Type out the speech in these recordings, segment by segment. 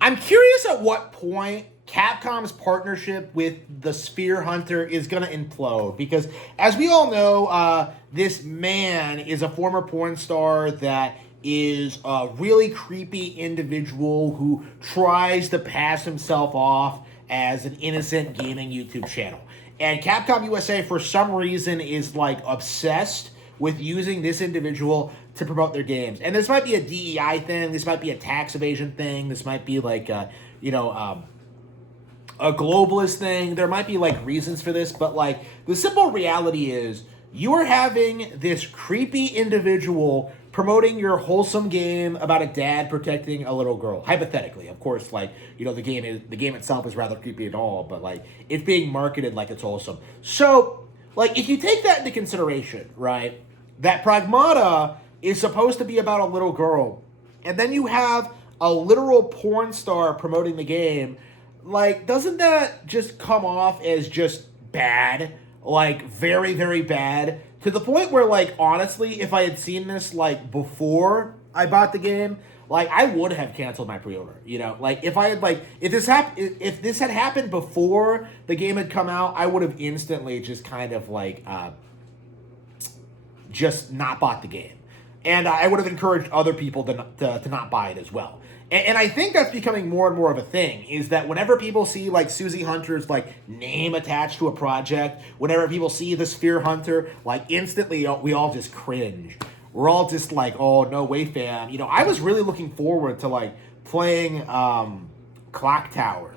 I'm curious at what point Capcom's partnership with TheSphereHunter is going to implode because, as we all know, this man is a former porn star that is a really creepy individual who tries to pass himself off as an innocent gaming YouTube channel. And Capcom USA, for some reason, is like obsessed with using this individual to promote their games. And this might be a DEI thing. This might be a tax evasion thing. This might be like a globalist thing. There might be like reasons for this, but like the simple reality is you are having this creepy individual promoting your wholesome game about a dad protecting a little girl. Hypothetically, of course, like, the game itself is rather creepy at all, but like it's being marketed like it's wholesome. So, like, if you take that into consideration, right, that Pragmata is supposed to be about a little girl, and then you have a literal porn star promoting the game, like, doesn't that just come off as just bad? Like, very, very bad. To the point where, like, honestly, if I had seen this, like, before I bought the game, like, I would have canceled my pre-order, Like, if I had, like, if this had happened before the game had come out, I would have instantly just kind of, like, just not bought the game. And I would have encouraged other people to not buy it as well. And I think that's becoming more and more of a thing, is that whenever people see, like, TheSphereHunter's, like, name attached to a project, whenever people see TheSphereHunter, like, instantly we all just cringe. We're all just like, oh, no way, fam. I was really looking forward to, like, playing Clock Tower,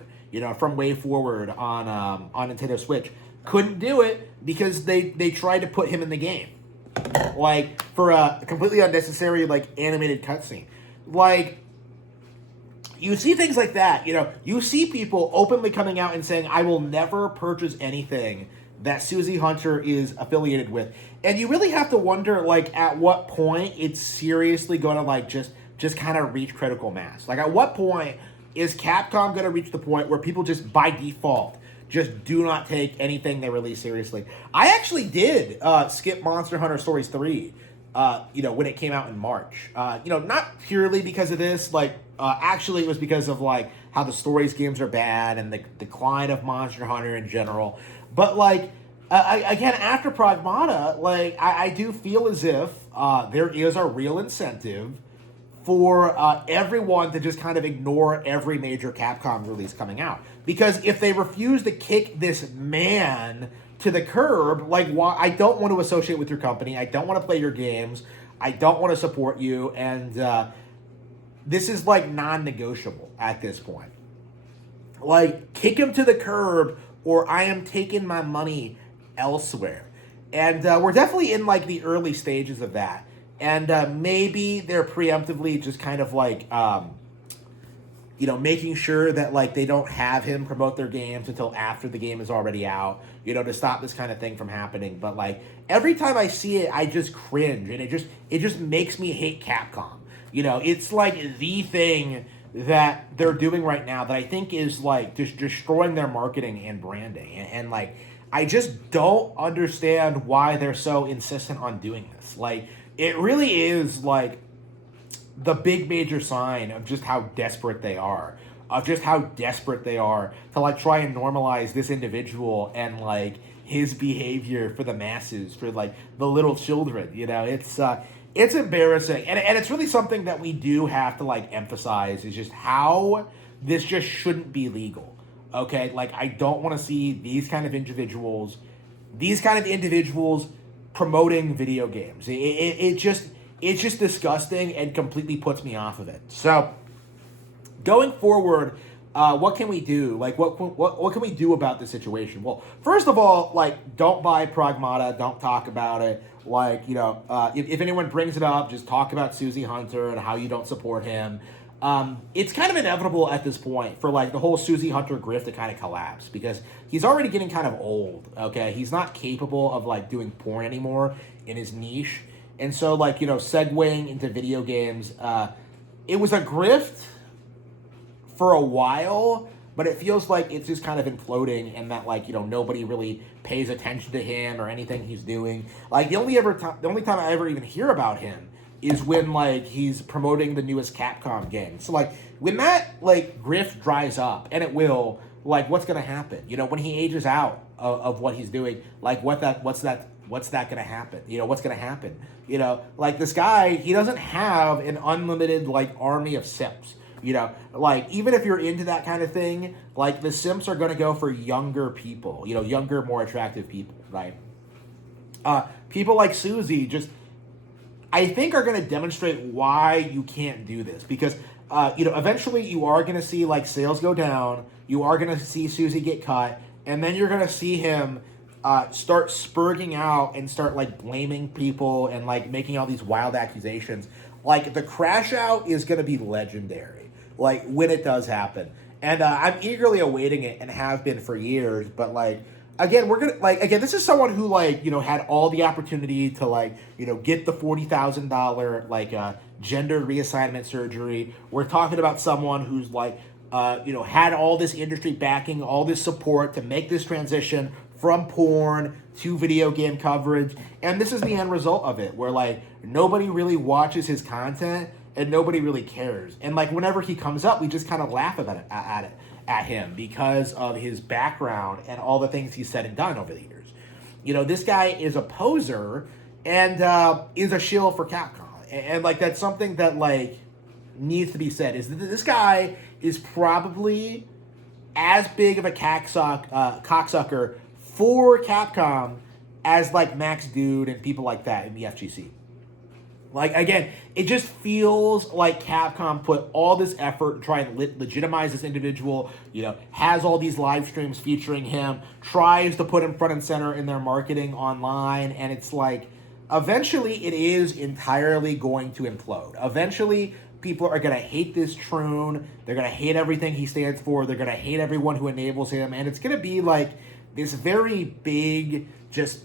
from Way Forward on Nintendo Switch. Couldn't do it because they tried to put him in the game. Like, for a completely unnecessary, like, animated cutscene. Like, you see things like that, you see people openly coming out and saying, I will never purchase anything that TheSphereHunter is affiliated with. And you really have to wonder, like, at what point it's seriously going to, like, just kind of reach critical mass. Like, at what point is Capcom going to reach the point where people just, by default, just do not take anything they release seriously? I actually did skip Monster Hunter Stories 3, when it came out in March. Not purely because of this, like, actually it was because of, like, how the Stories games are bad and the decline of Monster Hunter in general. But, like, again, after Pragmata, like, I do feel as if there is a real incentive for everyone to just kind of ignore every major Capcom release coming out. Because if they refuse to kick this man to the curb, like, why? I don't want to associate with your company. I don't want to play your games. I don't want to support you. And this is, like, non-negotiable at this point. Like, kick him to the curb or I am taking my money elsewhere. And we're definitely in, like, the early stages of that. And maybe they're preemptively just kind of, like, making sure that, like, they don't have him promote their games until after the game is already out, to stop this kind of thing from happening. But, like, every time I see it, I just cringe, and it just makes me hate Capcom. It's, like, the thing that they're doing right now that I think is, like, just destroying their marketing and branding. And like, I just don't understand why they're so insistent on doing this. Like, it really is, like, the big major sign of just how desperate they are. Of just how desperate they are to, like, try and normalize this individual and, like, his behavior for the masses, for, like, the little children. It's embarrassing. And it's really something that we do have to, like, emphasize, is just how this just shouldn't be legal. Okay? Like, I don't want to see these kind of individuals promoting video games. It's just disgusting and completely puts me off of it. So, going forward, what can we do? Like, what can we do about this situation? Well, first of all, like, don't buy Pragmata. Don't talk about it. Like, if anyone brings it up, just talk about TheSphereHunter and how you don't support him. It's kind of inevitable at this point for, like, the whole TheSphereHunter grift to kind of collapse because he's already getting kind of old, okay? He's not capable of, like, doing porn anymore in his niche. And so, like, segueing into video games, it was a grift for a while, but it feels like it's just kind of imploding and that, like, nobody really pays attention to him or anything he's doing. Like, the only time I ever even hear about him is when like he's promoting the newest Capcom game. So like when that like grift dries up, and it will, like what's gonna happen? You know, when he ages out of what he's doing, like what's that gonna happen? You know, what's gonna happen? You know, like this guy, he doesn't have an unlimited like army of simps. You know, like even if you're into that kind of thing, like the simps are gonna go for younger people. You know, younger, more attractive people, right? People like Susie just, I think, are going to demonstrate why you can't do this, because you know, eventually you are going to see like sales go down, you are going to see Susie get cut, and then you're going to see him start spurging out and start like blaming people and like making all these wild accusations. Like the crash out is going to be legendary, like when it does happen, and I'm eagerly awaiting it and have been for years. But like again, we're gonna like again, this is someone who like, you know, had all the opportunity to like, you know, get the $40,000 like gender reassignment surgery. We're talking about someone who's like you know, had all this industry backing, all this support to make this transition from porn to video game coverage, and this is the end result of it, where like nobody really watches his content and nobody really cares. And like whenever he comes up, we just kind of laugh at him because of his background and all the things he's said and done over the years. You know, this guy is a poser and is a shill for Capcom. And like that's something that like needs to be said, is that this guy is probably as big of a cocksucker for Capcom as like Max Dude and people like that in the FGC. Like, again, it just feels like Capcom put all this effort to try and legitimize this individual, you know, has all these live streams featuring him, tries to put him front and center in their marketing online, and it's like, eventually it is entirely going to implode. Eventually, people are going to hate this troon, they're going to hate everything he stands for, they're going to hate everyone who enables him, and it's going to be like this very big, just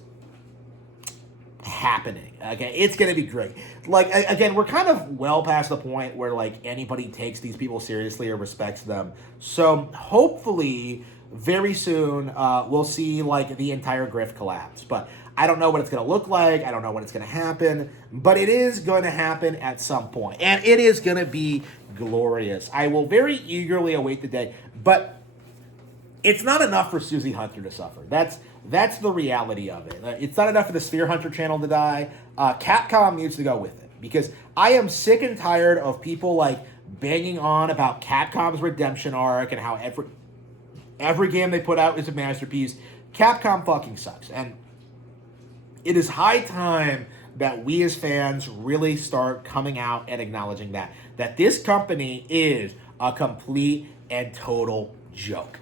happening. Okay, it's gonna be great. Like again, we're kind of well past the point where like anybody takes these people seriously or respects them. So hopefully very soon we'll see like the entire grift collapse. But I don't know what it's gonna look like. I don't know when it's gonna happen. But it is going to happen at some point, and it is gonna be glorious. I will very eagerly await the day. But it's not enough for Susie Hunter to suffer. That's the reality of it. It's not enough for the SphereHunter channel to die. Capcom needs to go with it, because I am sick and tired of people like banging on about Capcom's redemption arc and how every game they put out is a masterpiece. Capcom fucking sucks, and it is high time that we as fans really start coming out and acknowledging that this company is a complete and total joke.